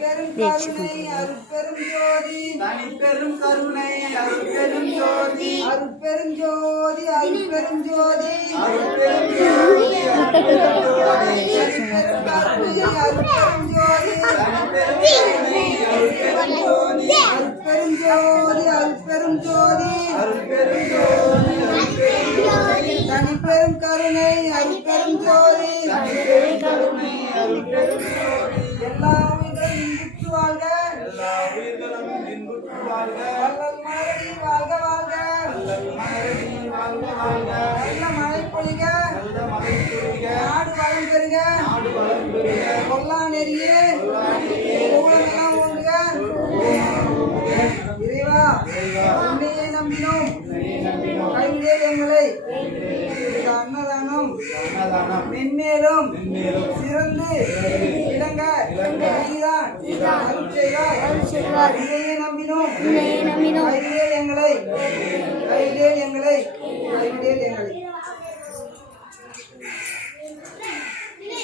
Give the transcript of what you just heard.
தனிப்பெரும் கருணை அருட்பெரும் ஜோதி தனிப்பெரும் கருணை அருட்பெரும் ஜோதி அருட்பெரும் ஜோதி அருட்பெரும் ஜோதி அருட்பெரும் ஜோதி அருட்பெரும் ஜோதி தனிப்பெரும் கருணை அருட்பெரும் ஜோதி அருட்பெரும் ஜோதி அருட்பெரும் ஜோதி அருட்பெரும் ஜோதி அருட்பெரும் ஜோதி அருட்பெரும் ஜோதி தனிப்பெரும் கருணை அருட்பெரும் ஜோதி தனிப்பெரும் கருணை அருட்பெரும் ஜோதி எல்லா உயிர்களும் இன்புற்று வாழ்க எல்லா உயிர்களும் இன்புற்று வாழ்க வள்ளல் மலரடி வாழ்க வாழ்க வள்ளல் மலரடி வாழ்க வாழ்க நல்ல மழை பொழிக நல்ல மழை பொழிக நாடு வளம் பெறுக நாடு வளம் பெறுக கொல்லா நெறியே உலகெல்லாம் ஓடுக இறைவா உன்னையே நம்பினோம் கைவிடே எங்களை அன்னதானம் மென்மேலும் சிறந்து விளங்க நீதான் அருள் செய்வார் இதையே நம்பினோம் கைவிடே எங்களை கைவிடே எங்களை